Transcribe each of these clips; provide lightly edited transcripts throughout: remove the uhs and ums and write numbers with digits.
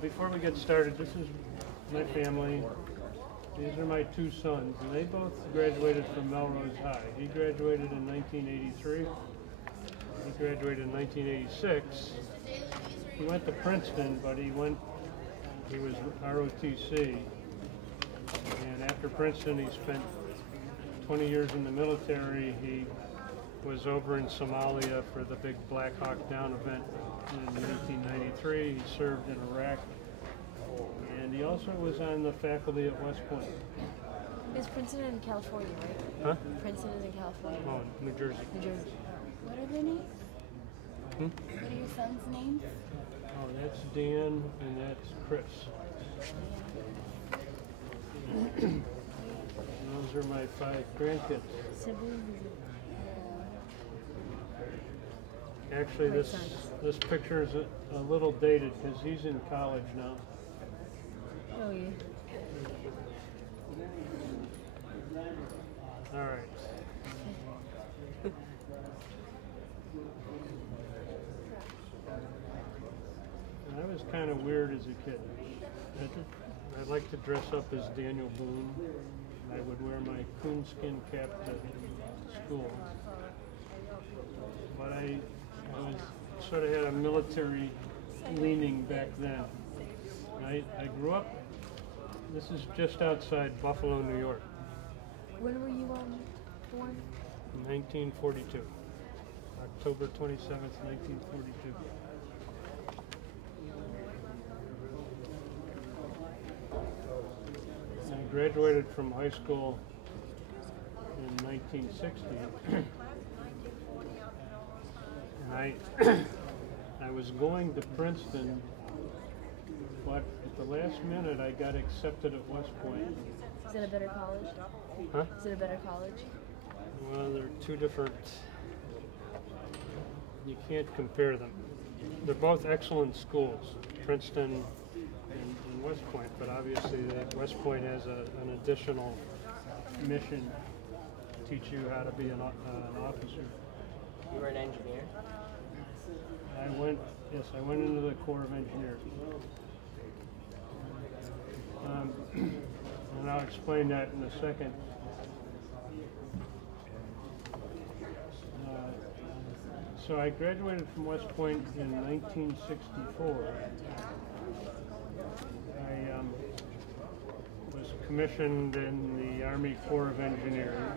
before we get started, this is my family. These are my two sons, and they both graduated from Melrose High. He graduated in 1983. He graduated in 1986. He went to Princeton, but he was ROTC. And after Princeton, he spent 20 years in the military. He was over in Somalia for the big Black Hawk Down event in 1993. He served in Iraq. And he also was on the faculty at West Point. Is Princeton in California, right? Huh? Princeton is in California. Oh, New Jersey. New Jersey. What are their names? What are your sons' names? Oh, that's Dan and that's Chris. And those are my 5 grandkids. Siblings? Actually, this picture is a little dated because he's in college now. Oh, yeah. All right. I was kind of weird as a kid. I'd like to dress up as Daniel Boone. I would wear my coonskin cap to school. But I sort of had a military leaning back then. I grew up, this is just outside Buffalo, New York. When were you born? 1942. October 27th, 1942. I graduated from high school in 1960. And I was going to Princeton, but at the last minute I got accepted at West Point. Is it a better college? Huh? Is it a better college? Well, they're two different, you can't compare them. They're both excellent schools, Princeton and West Point, but obviously West Point has an additional mission to teach you how to be an officer. You were an engineer? I went into the Corps of Engineers. And I'll explain that in a second. So I graduated from West Point in 1964. I was commissioned in the Army Corps of Engineers.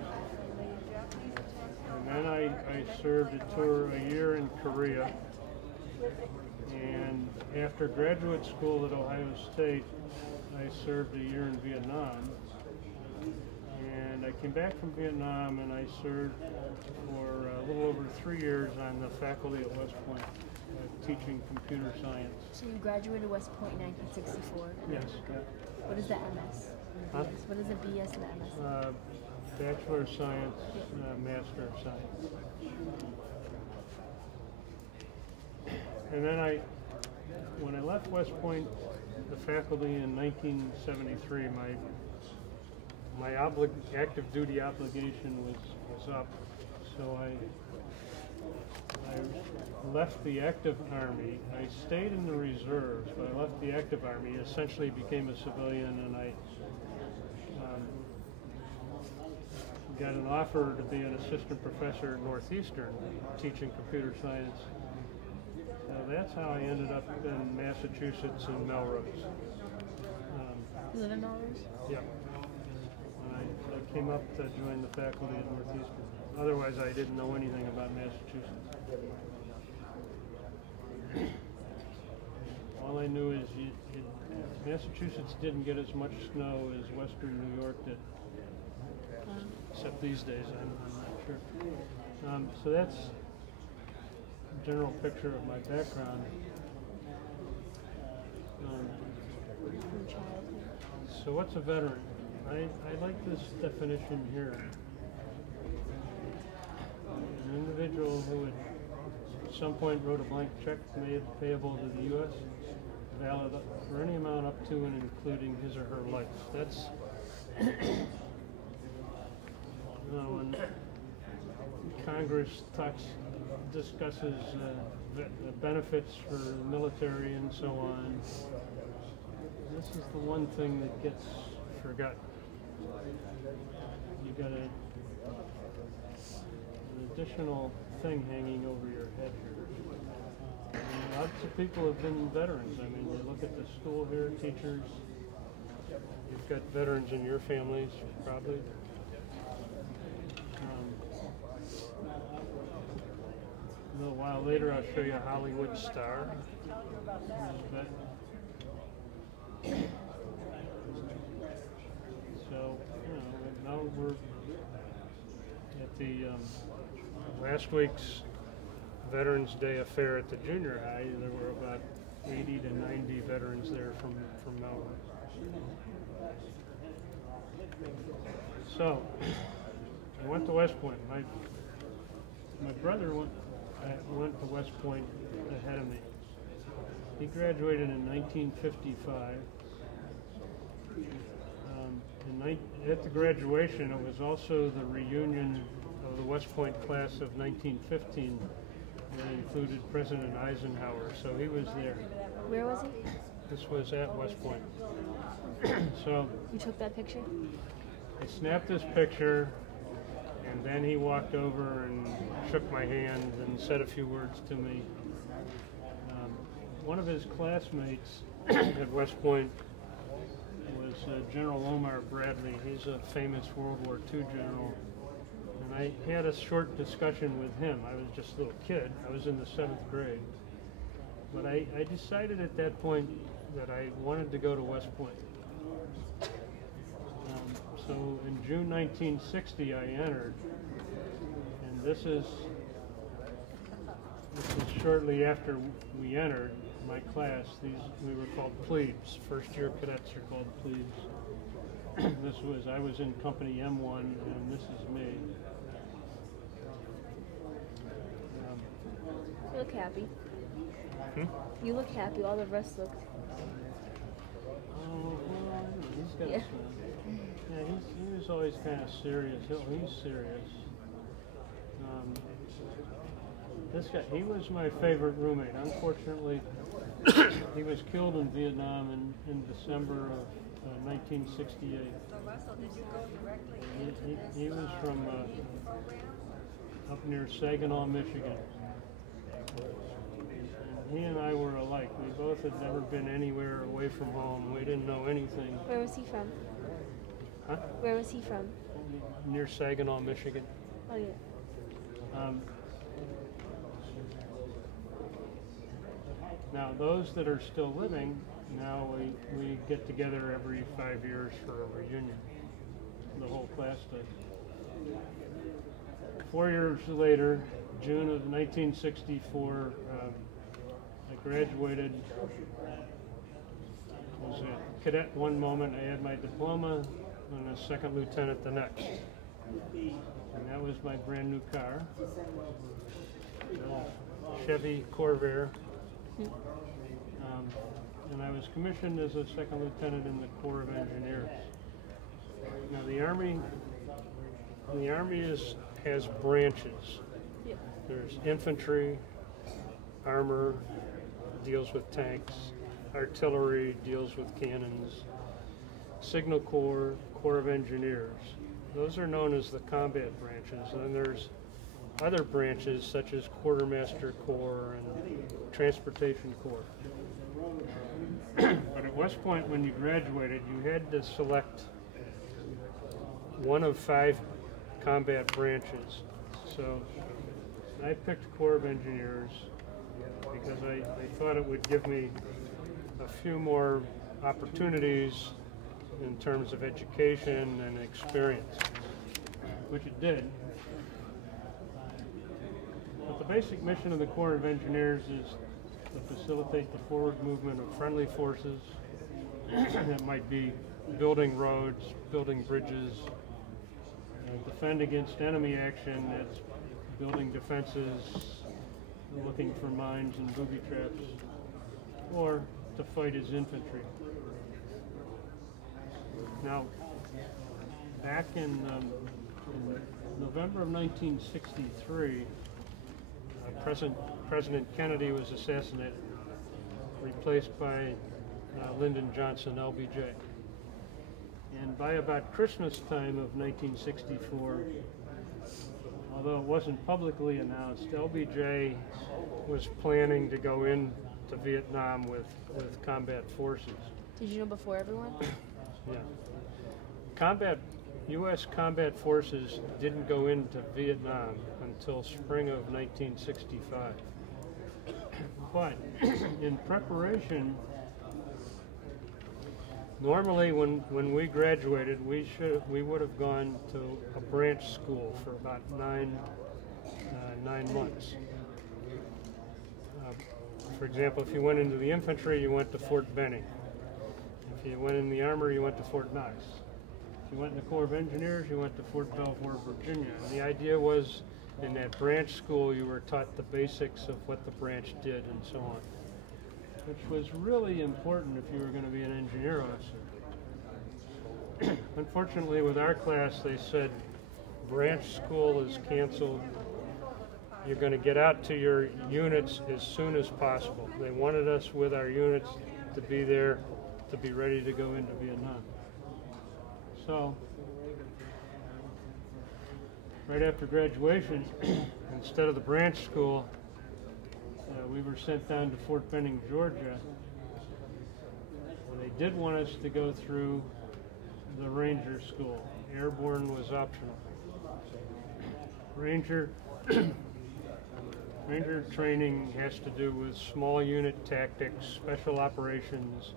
And then I served a year in Korea. And after graduate school at Ohio State, I served a year in Vietnam. And I came back from Vietnam and I served for a little over 3 years on the faculty at West Point, teaching computer science. So you graduated West Point in 1964? Yes. Yeah. What is the MS? Huh? What is the BS and the MS? Bachelor of Science, Master of Science. And then when I left West Point, the faculty in 1973, my active duty obligation was up, so I left the active Army. I stayed in the reserves, but I left the active Army, essentially became a civilian, and I got an offer to be an assistant professor at Northeastern, teaching computer science. So that's how I ended up in Massachusetts in Melrose. You live in Melrose? Yeah. I came up to join the faculty at Northeastern. Otherwise, I didn't know anything about Massachusetts. All I knew is Massachusetts didn't get as much snow as Western New York did. Except these days, I'm not sure. So that's a general picture of my background. So what's a veteran? I like this definition here. An individual who at some point wrote a blank check made payable to the U.S. valid for any amount up to and including his or her life. That's when Congress discusses the benefits for the military and so on. this is the one thing that gets forgotten. You got an additional thing hanging over your head here. And lots of people have been veterans. I mean, you look at the school here, teachers. You've got veterans in your families, probably. A little while later, I'll show you a Hollywood star. So, now we're at the last week's Veterans Day affair at the junior high. There were about 80 to 90 veterans there from Melbourne. So, I went to West Point. My brother went to West Point ahead of me. He graduated in 1955. At the graduation, it was also the reunion of the West Point class of 1915 that included President Eisenhower, so he was there. Where was he? This was at West Point. So You took that picture? I snapped this picture, and then he walked over and shook my hand and said a few words to me. One of his classmates at West Point was General Omar Bradley. He's a famous World War II general. And I had a short discussion with him. I was just a little kid. I was in the 7th grade. But I decided at that point that I wanted to go to West Point. So in June 1960, I entered. And this is shortly after we entered. My class, we were called plebes. First year cadets are called plebes. I was in company M1, and this is me. You look happy. You look happy. All the rest looked. Oh, well, he's got a smile. Yeah, he was always kind of serious. He's serious. This guy, he was my favorite roommate. Unfortunately, he was killed in Vietnam in December of 1968. He was from up near Saginaw, Michigan. And he and I were alike. We both had never been anywhere away from home. We didn't know anything. Where was he from? Huh? Where was he from? Near Saginaw, Michigan. Oh, yeah. Now, those that are still living, now we get together every 5 years for a reunion. The whole class does. 4 years later, June of 1964, I graduated. I was a cadet one moment, I had my diploma, and a second lieutenant the next. And that was my brand new car, Chevy Corvair. And I was commissioned as a second lieutenant in the Corps of Engineers. Now the Army has branches. Yeah. There's infantry, armor, deals with tanks, artillery, deals with cannons, Signal Corps, Corps of Engineers. Those are known as the combat branches. And then there's other branches such as Quartermaster Corps and Transportation Corps. But at West Point, when you graduated, you had to select one of 5 combat branches. So I picked Corps of Engineers because I thought it would give me a few more opportunities in terms of education and experience, which it did. But the basic mission of the Corps of Engineers is to facilitate the forward movement of friendly forces. That might be building roads, building bridges, defend against enemy action, that's building defenses, looking for mines and booby traps, or to fight as infantry. Now, back in November of 1963, President Kennedy was assassinated, replaced by Lyndon Johnson, LBJ. And by about Christmas time of 1964, although it wasn't publicly announced, LBJ was planning to go into Vietnam with combat forces. Did you know before everyone? Yeah. U.S. combat forces didn't go into Vietnam until spring of 1965. But in preparation, normally when we graduated, we would have gone to a branch school for about 9 months. For example, if you went into the infantry, you went to Fort Benning. If you went in the armory, you went to Fort Knox. If you went in the Corps of Engineers, you went to Fort Belvoir, Virginia. And the idea was, in that branch school, you were taught the basics of what the branch did and so on, which was really important if you were going to be an engineer officer. Unfortunately, with our class, they said branch school is canceled. You're going to get out to your units as soon as possible. They wanted us with our units to be there, to be ready to go into Vietnam. So, right after graduation, instead of the branch school, we were sent down to Fort Benning, Georgia. They did want us to go through the Ranger School. Airborne was optional. Ranger training has to do with small unit tactics, special operations,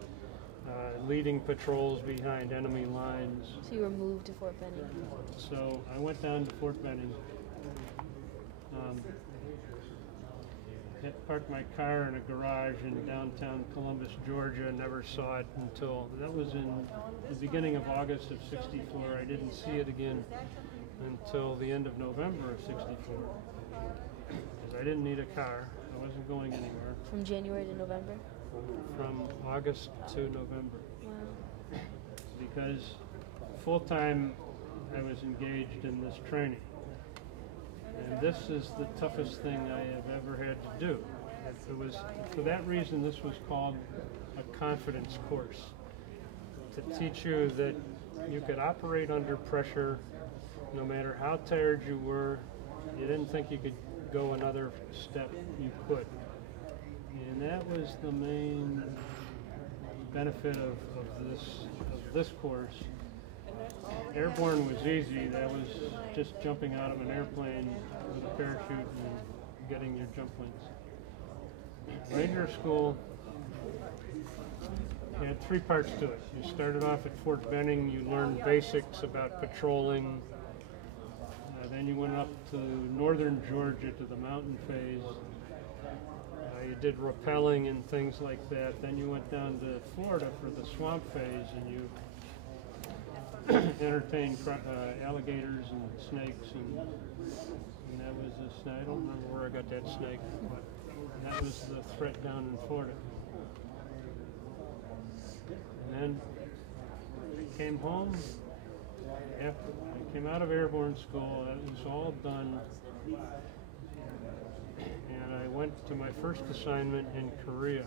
leading patrols behind enemy lines. So you were moved to Fort Benning. So I went down to Fort Benning. Parked my car in a garage in downtown Columbus, Georgia. Never saw it until, that was in the beginning of August of '64. I didn't see it again until the end of November of '64. Because I didn't need a car. I wasn't going anywhere. From January to November? From August to November. Wow. Because full-time I was engaged in this training. And this is the toughest thing I have ever had to do. It was, for that reason, this was called a confidence course, to teach you that you could operate under pressure no matter how tired you were. You didn't think you could go another step, you could. And that was the main benefit of this course. Airborne was easy. That was just jumping out of an airplane with a parachute and getting your jump wings. Ranger School had 3 parts to it. You started off at Fort Benning. You learned basics about patrolling. Then you went up to northern Georgia to the mountain phase. You did rappelling and things like that. Then you went down to Florida for the swamp phase, and you entertained alligators and snakes, and that was a snake. I don't remember where I got that snake, but that was the threat down in Florida. And then I came home. After I came out of airborne school, that was all done. And I went to my first assignment in Korea.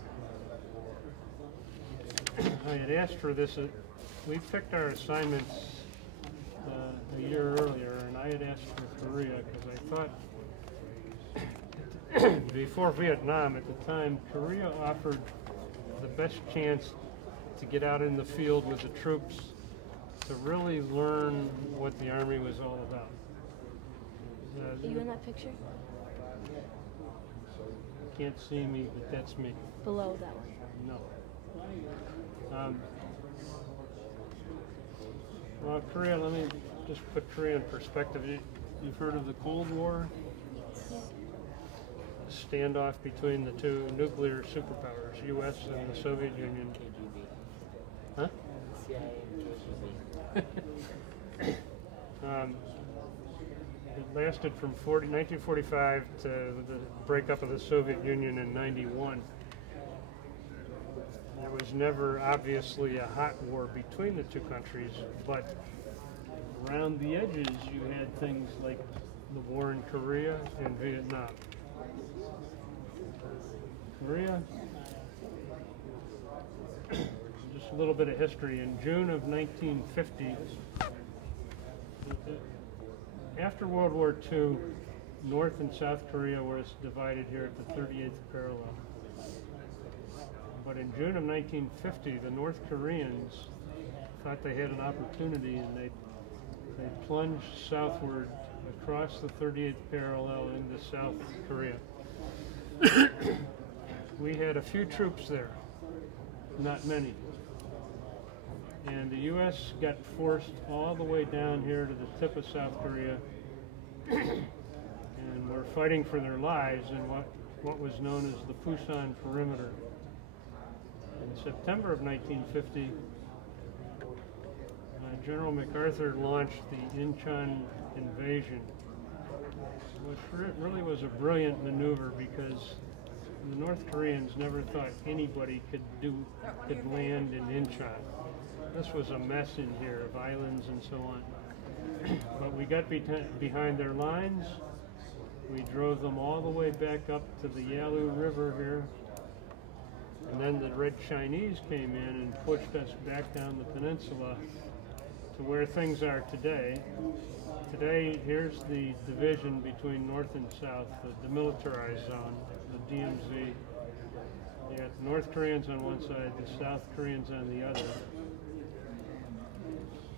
I had asked for this. We picked our assignments a year earlier, and I had asked for Korea because I thought before Vietnam at the time, Korea offered the best chance to get out in the field with the troops to really learn what the Army was all about. Are you in that picture? Can't see me, but that's me. Below that one? No. Well, Korea, let me just put Korea in perspective. You've heard of the Cold War? The standoff between the 2 nuclear superpowers, U.S. and the Soviet Union. Huh? It lasted from 1945 to the breakup of the Soviet Union in '91. There was never obviously a hot war between the 2 countries, but around the edges you had things like the war in Korea and Vietnam. Korea little bit of history. In June of 1950, after World War II, North and South Korea was divided here at the 38th parallel. But in June of 1950, the North Koreans thought they had an opportunity, and they plunged southward across the 38th parallel into South Korea. We had a few troops there, not many. And the U.S. got forced all the way down here to the tip of South Korea, and were fighting for their lives in what was known as the Pusan Perimeter. In September of 1950, General Macarthur launched the Incheon invasion, which really was a brilliant maneuver because the North Koreans never thought anybody could land in Incheon. This was a mess in here of islands and so on. But we got behind their lines. We drove them all the way back up to the Yalu River here. And then the Red Chinese came in and pushed us back down the peninsula to where things are today. Today, here's the division between North and South, the demilitarized zone, the DMZ. You got the North Koreans on one side, the South Koreans on the other.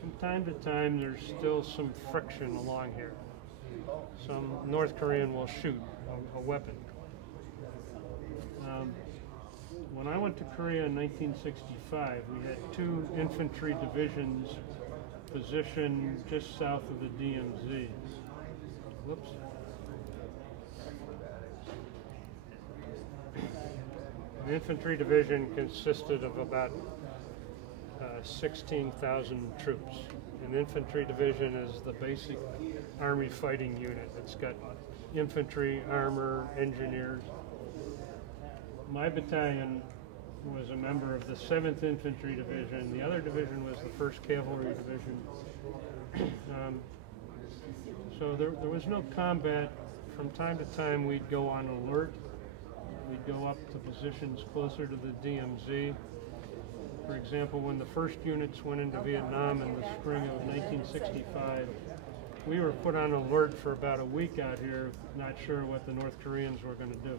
From time to time, there's still some friction along here. Some North Korean will shoot a weapon. When I went to Korea in 1965, we had 2 infantry divisions positioned just south of the DMZ. Whoops. The infantry division consisted of about 16,000 troops. An infantry division is the basic Army fighting unit. It's got infantry, armor, engineers. My battalion was a member of the 7th Infantry Division. The other division was the 1st Cavalry Division. So there was no combat. From time to time, we'd go on alert. We'd go up to positions closer to the DMZ. For example, when the first units went into Vietnam in the spring of 1965, we were put on alert for about a week out here, not sure what the North Koreans were going to do.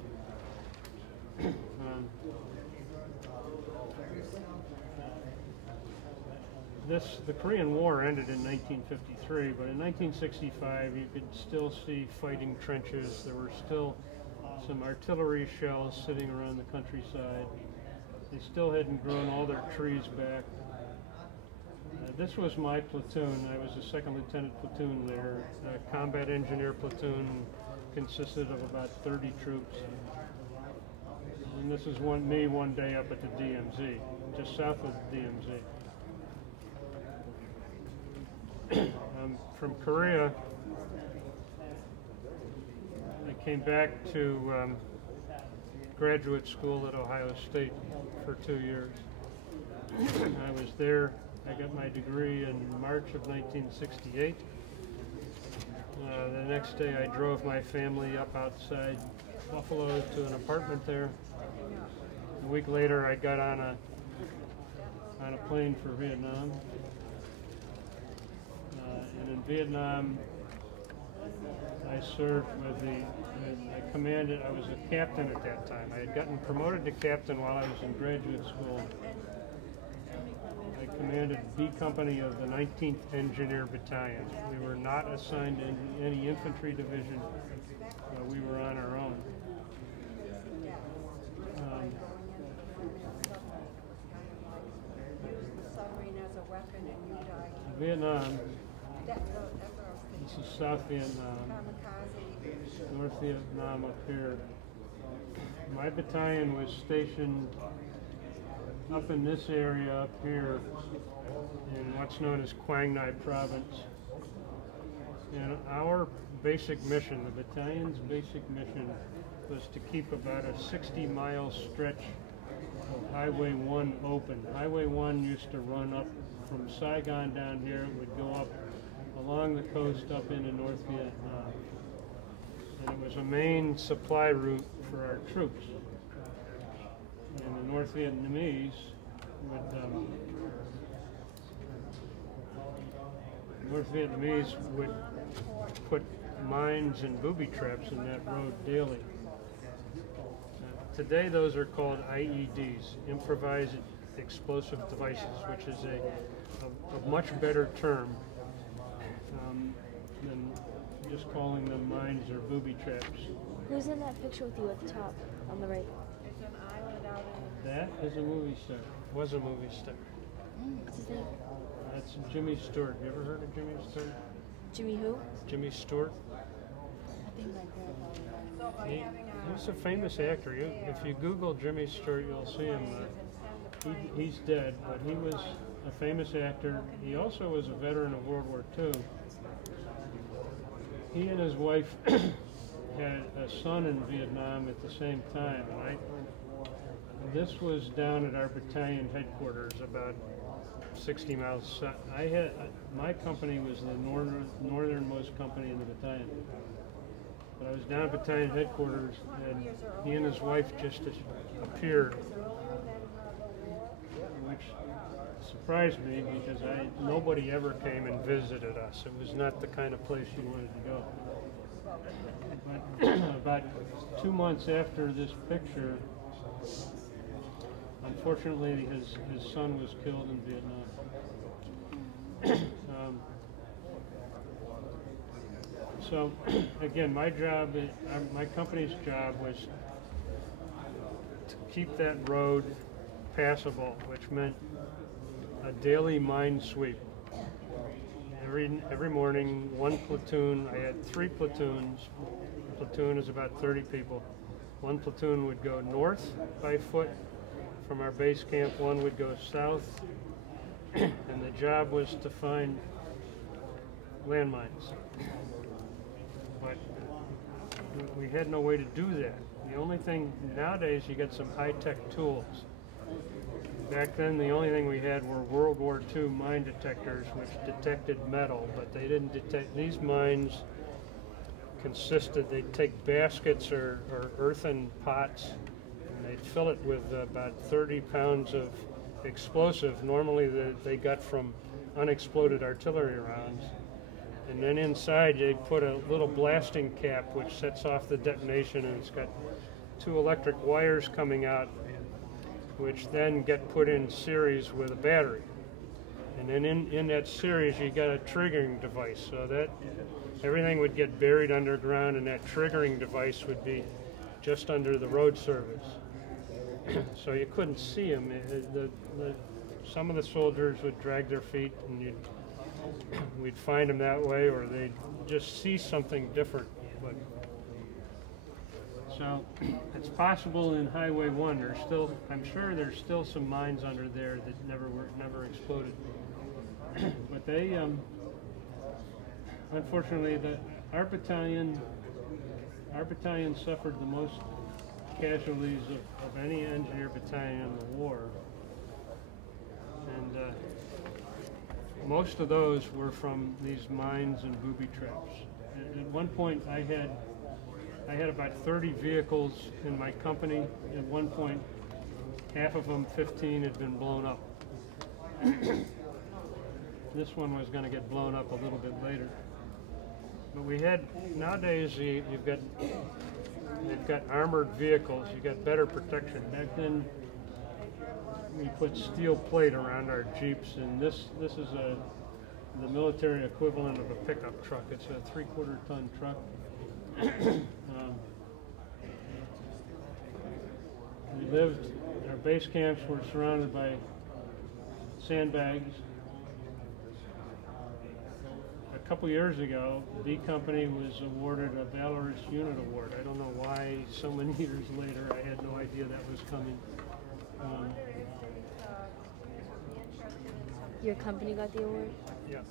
The Korean War ended in 1953, but in 1965 you could still see fighting trenches. There were still some artillery shells sitting around the countryside. They still hadn't grown all their trees back. This was my platoon. I was a 2nd Lieutenant platoon leader. A combat engineer platoon consisted of about 30 troops. And this is me one day up at the DMZ, just south of the DMZ. From Korea, I came back to graduate school at Ohio State for 2 years. I was there. I got my degree in March of 1968. The next day I drove my family up outside Buffalo to an apartment there. A week later I got on a plane for Vietnam. And in Vietnam I served with I was a captain at that time. I had gotten promoted to captain while I was in graduate school. I commanded B Company of the 19th Engineer Battalion. We were not assigned to any infantry division. We were on our own. Vietnam, this is South Vietnam, North Vietnam up here. My battalion was stationed up in this area up here in what's known as Quang Ngai Province. And our basic mission, the battalion's basic mission, was to keep about a 60-mile stretch of Highway 1 open. Highway 1 used to run up from Saigon down here. It would go up along the coast up into North Vietnam. And it was a main supply route for our troops. And the North Vietnamese would North Vietnamese would put mines and booby traps in that road daily. Today those are called IEDs, improvised explosive devices, which is a much better term than just calling them mines or booby traps. Who's in that picture with you at the top on the right? That is a movie star. Was a movie star. What's his name? That's Jimmy Stewart. You ever heard of Jimmy Stewart? Jimmy who? Jimmy Stewart. I think my grandpa. He's a famous actor. If you Google Jimmy Stewart, you'll see him. He's dead, but he was a famous actor. He also was a veteran of World War II. He and his wife had a son in Vietnam at the same time. And this was down at our battalion headquarters, about 60 miles south. My company was the northernmost company in the battalion. But I was down at battalion headquarters, and he and his wife just appeared, which surprised me because nobody ever came and visited us. It was not the kind of place you wanted to go. But about 2 months after this picture, unfortunately his son was killed in Vietnam. So again, my company's job was to keep that road passable, which meant a daily mine sweep. Every morning, one platoon. I had 3 platoons. A platoon is about 30 people. One platoon would go north by foot from our base camp. One would go south, and the job was to find landmines. But we had no way to do that. The only thing, nowadays you get some high-tech tools. Back then the only thing we had were World War II mine detectors which detected metal, but they didn't detect, these mines consisted, they'd take baskets or earthen pots and they'd fill it with about 30 pounds of explosive, normally they got from unexploded artillery rounds. And then inside they put a little blasting cap which sets off the detonation, and it's got 2 electric wires coming out which then get put in series with a battery. And then in that series you got a triggering device, so that everything would get buried underground and that triggering device would be just under the road surface. So you couldn't see them. Some of the soldiers would drag their feet and we'd find them that way, or they'd just see something different. But so it's possible in Highway 1. I'm sure there's still some mines under there that never exploded. But they, unfortunately, our battalion suffered the most casualties of any engineer battalion in the war, and most of those were from these mines and booby traps. At one point, I had about 30 vehicles in my company. At one point, half of them, 15, had been blown up. This one was going to get blown up a little bit later. But nowadays you've got armored vehicles, you've got better protection. Back then we put steel plate around our Jeeps, and this is the military equivalent of a pickup truck. It's a 3/4 ton truck. Our base camps were surrounded by sandbags. A couple years ago, D Company was awarded a Valorous Unit Award. I don't know why so many years later. I had no idea that was coming. Your company got the award? Yeah.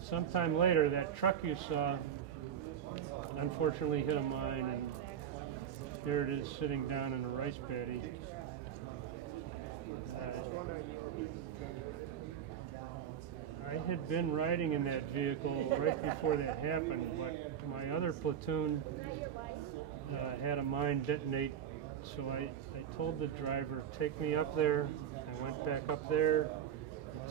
Sometime later, that truck you saw unfortunately hit a mine, and there it is sitting down in a rice paddy. I had been riding in that vehicle right before that happened, but my other platoon had a mine detonate, so I told the driver, take me up there. I went back up there,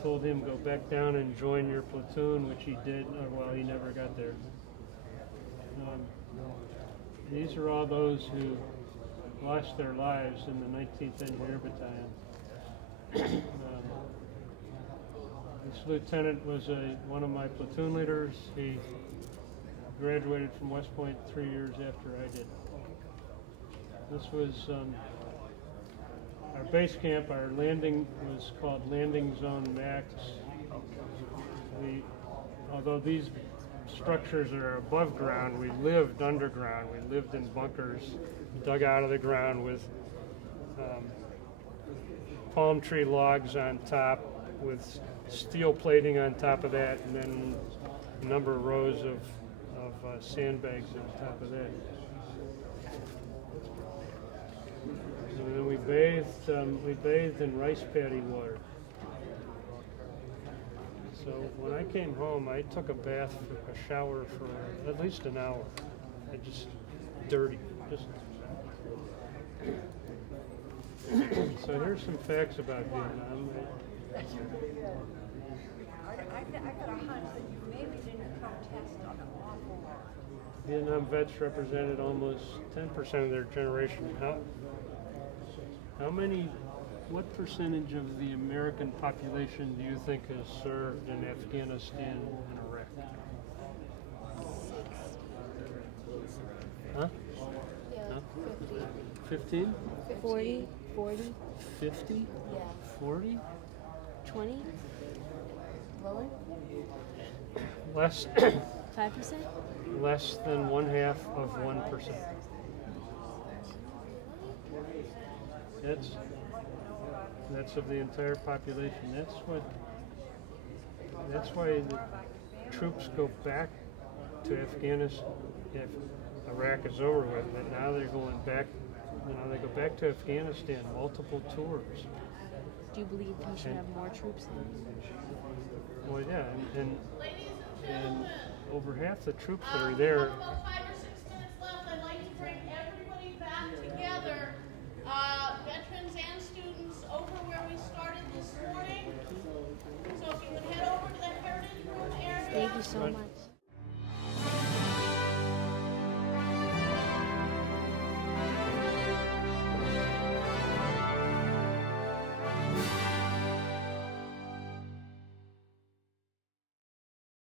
told him go back down and join your platoon, which he did. Well, he never got there. These are all those who lost their lives in the 19th Engineer Battalion. This lieutenant was one of my platoon leaders. He graduated from West Point 3 years after I did. This was our base camp. Our landing was called Landing Zone Max. Although these structures are above ground, we lived underground. We lived in bunkers dug out of the ground with palm tree logs on top with steel plating on top of that, and then a number of rows of sandbags on top of that. And then we bathed in rice paddy water. So when I came home, I took a shower for at least an hour. Just dirty. So here's some facts about Vietnam. I got a hunch that you maybe didn't protest on an awful lot. Vietnam vets represented almost 10% of their generation. What percentage of the American population do you think has served in Afghanistan and Iraq? 60. Huh? Yeah, No? 50. 15? 40, 40, 50? Yeah. 40? 20, Lower? Less, 5%? less than 1/2 of 1%. That's of the entire population. That's why the troops go back to Afghanistan if Iraq is over with. But now they're going back. They go back to Afghanistan, multiple tours. Do you believe we should have more troops in? Well, yeah, and over half the troops that are there. About 5 or 6 minutes left. I'd like to bring everybody back together, veterans and students, over where we started this morning. So if you would head over to the Heritage Room area. Thank you so much.